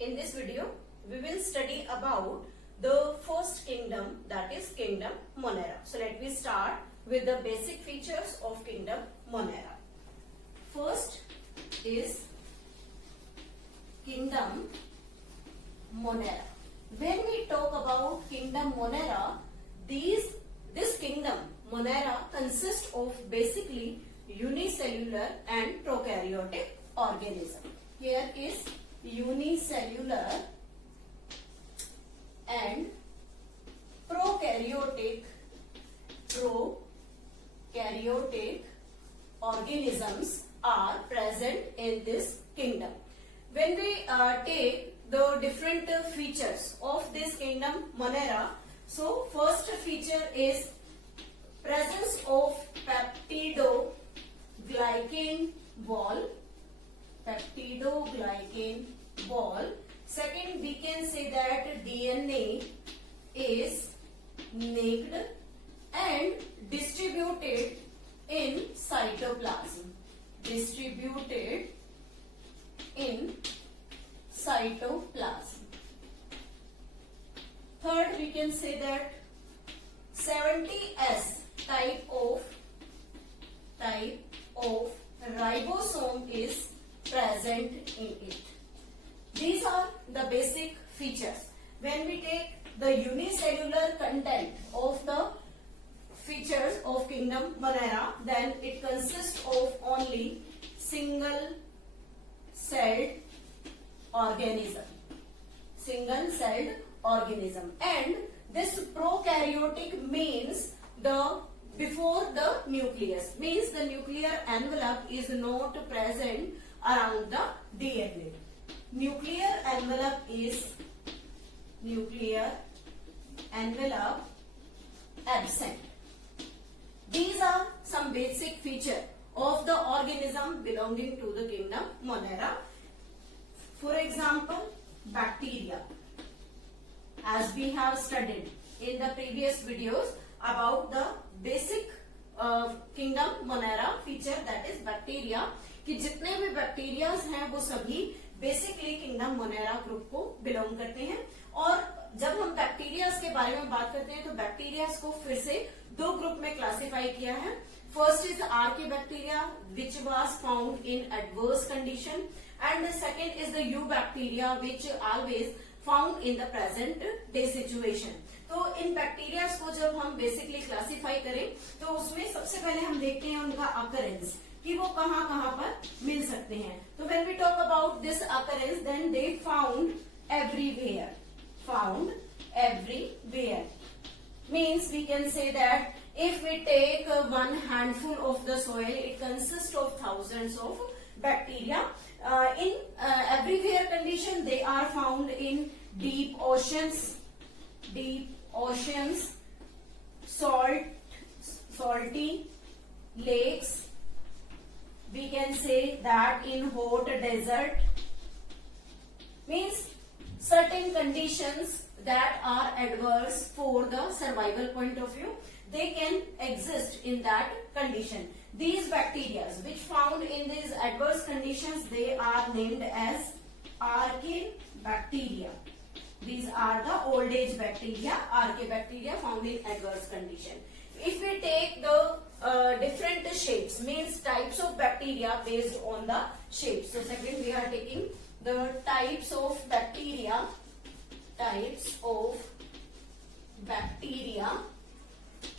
In this video, we will study about the first kingdom, that is Kingdom Monera. So let me start with the basic features of Kingdom Monera. First is Kingdom Monera. When we talk about Kingdom Monera, this kingdom Monera consists of basically unicellular and prokaryotic organism. Here is unicellular and prokaryotic organisms are present in this kingdom. When we take the different features of this kingdom Monera, so first feature is presence of peptidoglycan wall. Second, we can say that DNA is naked and distributed in cytoplasm. Third, we can say that 70S type of ribosome is present in it. These are the basic features. When we take the unicellular content of the features of Kingdom Monera, then it consists of only single-celled organism. And this prokaryotic means before the nucleus, means the nuclear envelope is not present around the DNA. Nuclear envelope absent. These are some basic features of the organism belonging to the Kingdom Monera. For example, bacteria. As we have studied in the previous videos about the basic Kingdom Monera feature, that is bacteria, कि जितने भी bacterias हैं वो सभी basically kingdom Monera group को belong करते हैं. और जब हम बैक्टीरियाज के बारे में बात करते हैं तो बैक्टीरियाज को फिर से दो ग्रुप में क्लासिफाई किया है. First is Archie bacteria which was found in adverse condition, and the second is the you bacteria which always found in the present day situation. तो इन बैक्टीरियाज को जब हम बेसिकली क्लासिफाई करें तो उसमें सबसे पहले हम देखते हैं उनका अकरेंस, कि वो कहाँ पर मिल सकते हैं. तो when we talk about this occurrence, then they found everywhere. Means we can say that if we take one handful of the soil, it consists of thousands of bacteria. In everywhere condition, they are found in deep oceans, salty lakes. We can say that in hot desert, means certain conditions that are adverse for the survival point of view, they can exist in that condition. These bacteria which found in these adverse conditions, they are named as Archaebacteria. These are the old age bacteria, Archaebacteria found in adverse condition. If we take the different shapes, means types of bacteria based on the shapes. So second we are taking the types of bacteria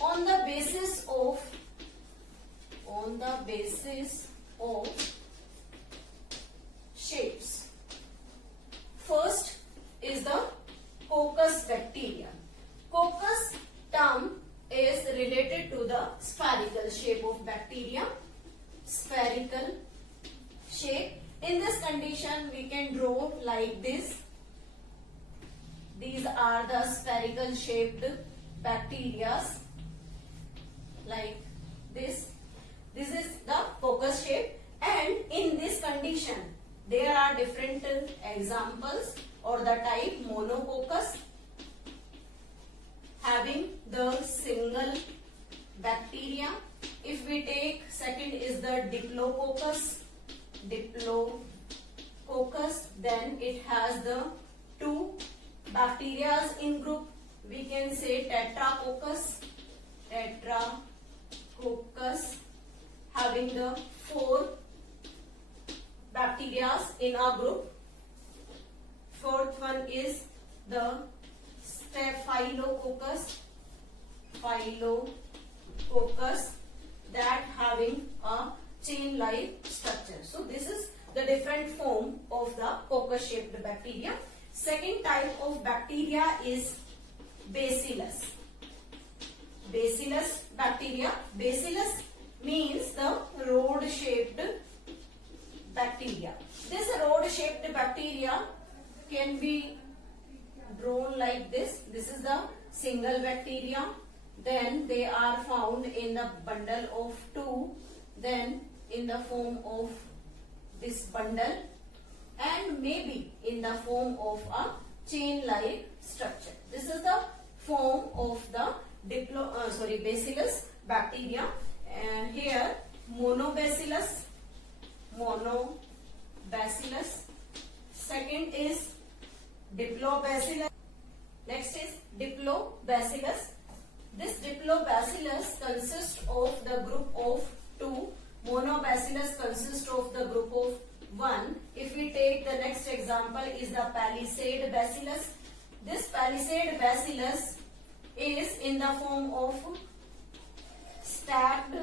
on the basis of shapes. First is the coccus bacteria. Coccus term is related to the spherical shape of bacteria. Spherical shape. In this condition, we can draw like this. These are the spherical shaped bacteria, like this. This is the coccus shape, and in this condition, there are different examples or the type monococcus, having the single bacteria. If we take second is the diplococcus. coccus. Then it has the 2 bacteria in group. We can say tetracoccus, having the 4 bacteria in our group. Fourth one is the Staphylococcus, that having a chain-like structure. So this is the different form of the coccus-shaped bacteria. Second type of bacteria is Bacillus. Bacillus bacteria. Bacillus means the rod-shaped bacteria. This rod-shaped bacteria can be drawn like this. This is the single bacteria. Then they are found in the bundle of 2. Then in the form of this bundle, and maybe in the form of a chain-like structure. This is the form of the Bacillus bacteria. And here Monobacillus. Second is Diplobacillus. Next is Diplobacillus. This Diplobacillus consists of the group of 2. Monobacillus consists of the group of 1. If we take the next example is the Palisade bacillus. This Palisade bacillus is in the form of stacked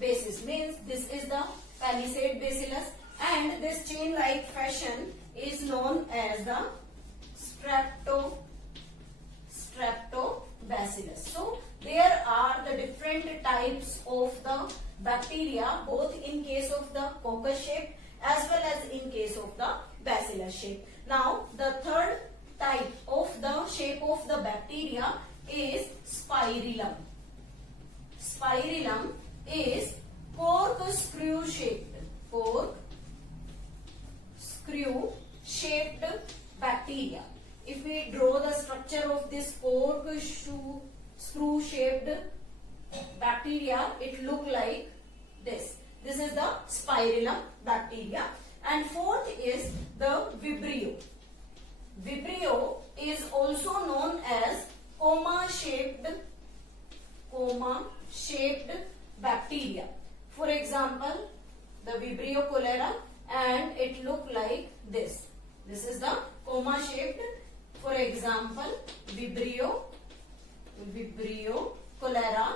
bases. Means this is the Palisade bacillus, and this chain-like fashion is known as the Streptobacillus. So there are the different types of the bacteria, both in case of the coccus shape as well as in case of the bacillus shape. Now the third type of the shape of the bacteria is spirillum. Spirillum is corkscrew shaped bacteria. If we draw the structure of this corkscrew shaped bacteria, it look like this. This is the spirillum bacteria. And fourth is the Vibrio. Vibrio is also known as coma shaped bacteria. For example, the Vibrio cholera, and it look like this. This is the coma shaped. For example, Vibrio cholera,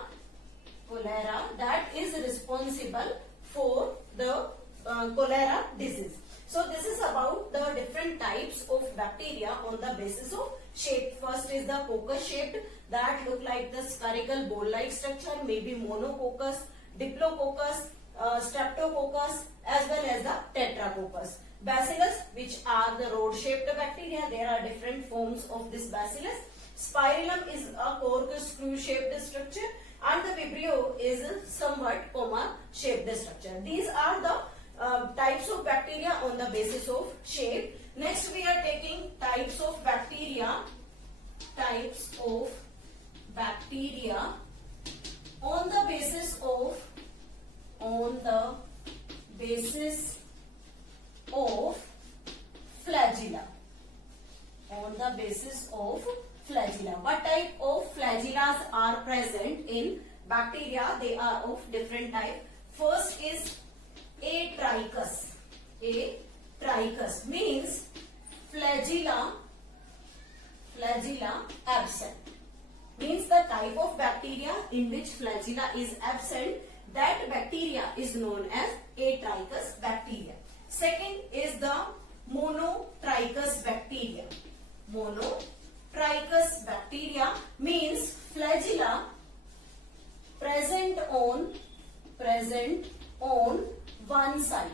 that is responsible for the cholera disease. So this is about the different types of bacteria on the basis of shape. First is the coccus shaped, that look like the spherical bowl-like structure, maybe monococcus, diplococcus, streptococcus, as well as the tetracoccus. Bacillus, which are the rod-shaped bacteria, there are different forms of this bacillus. Spirillum is a corkscrew-shaped structure, and the Vibrio is a somewhat coma-shaped structure. These are the types of bacteria on the basis of shape. Next we are taking types of bacteria on the basis of flagella. On the basis of flagella. What type of flagellas are present in bacteria? They are of different type. First is Atrichus. Atrichus means flagella absent. Means the type of bacteria in which flagella is absent, that bacteria is known as Atrichus bacteria. Second is the Monotrichus bacteria. Monotrichus bacteria means flagella present on one side.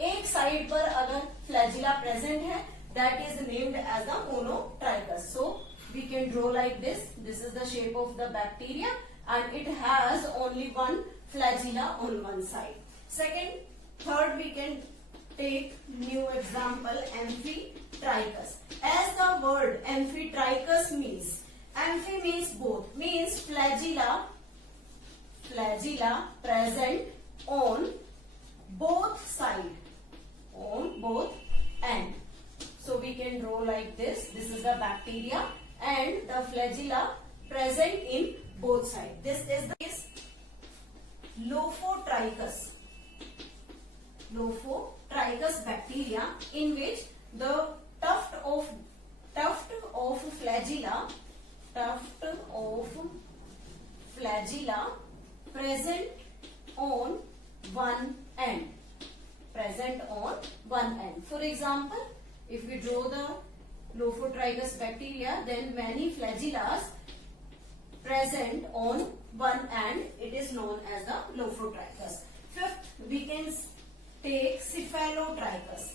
एक side पर अगर flagella present है, that is named as the monotrichus. So we can draw like this. This is the shape of the bacteria, and it has only one flagella on one side. Third we can take new example, Amphitrichus. As the word Amphitrichus means, amphi means both, means flagella present on both end. So we can draw like this. This is the bacteria and the flagella present in both sides. This is the Lophotrichus. Lophotrichus bacteria, in which the tuft of flagella present on one end. For example, if we draw the Lophotrichus bacteria, then many flagellas present on one end. It is known as the Lophotrichus. Fifth, we can take Cephalotrichus.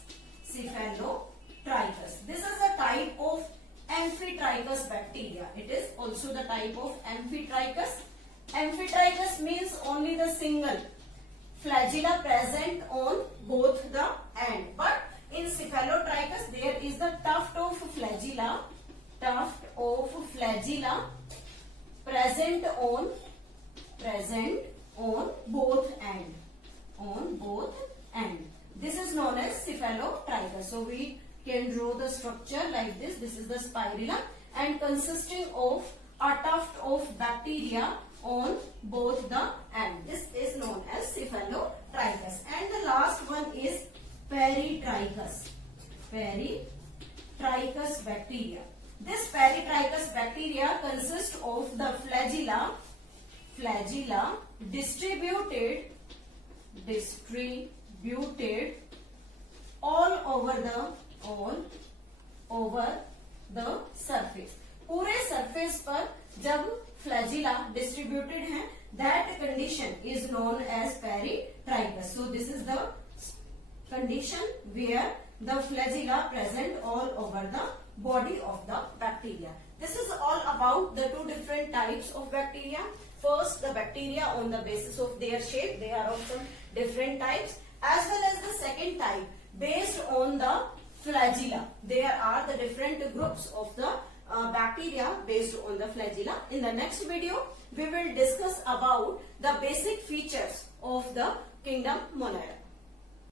This is a type of Amphitrichus bacteria. It is also the type of Amphitrichus. Amphitrichus means only the single flagella present on both the end. But in Cephalotrichus there is the tuft of flagella present on both end. This is known as Cephalotrichus. So we can draw the structure like this. This is the spirilla and consisting of a tuft of bacteria on both the end. This is known as Cephalotrichus. And the last one is Peritrichus. Peritrichus bacteria. This Peritrichus bacteria consists of the flagella distributed all over the surface. पूरे surface पर जब flagella distributed हैं, that condition is known as peritrichus. So this is the condition where the flagella present all over the body of the bacteria. This is all about the two different types of bacteria. First, the bacteria on the basis of their shape, they are of some different types, as well as the second type based on the flagella. There are the different groups of the bacteria based on the flagella. In the next video, we will discuss about the basic features of the kingdom Monera.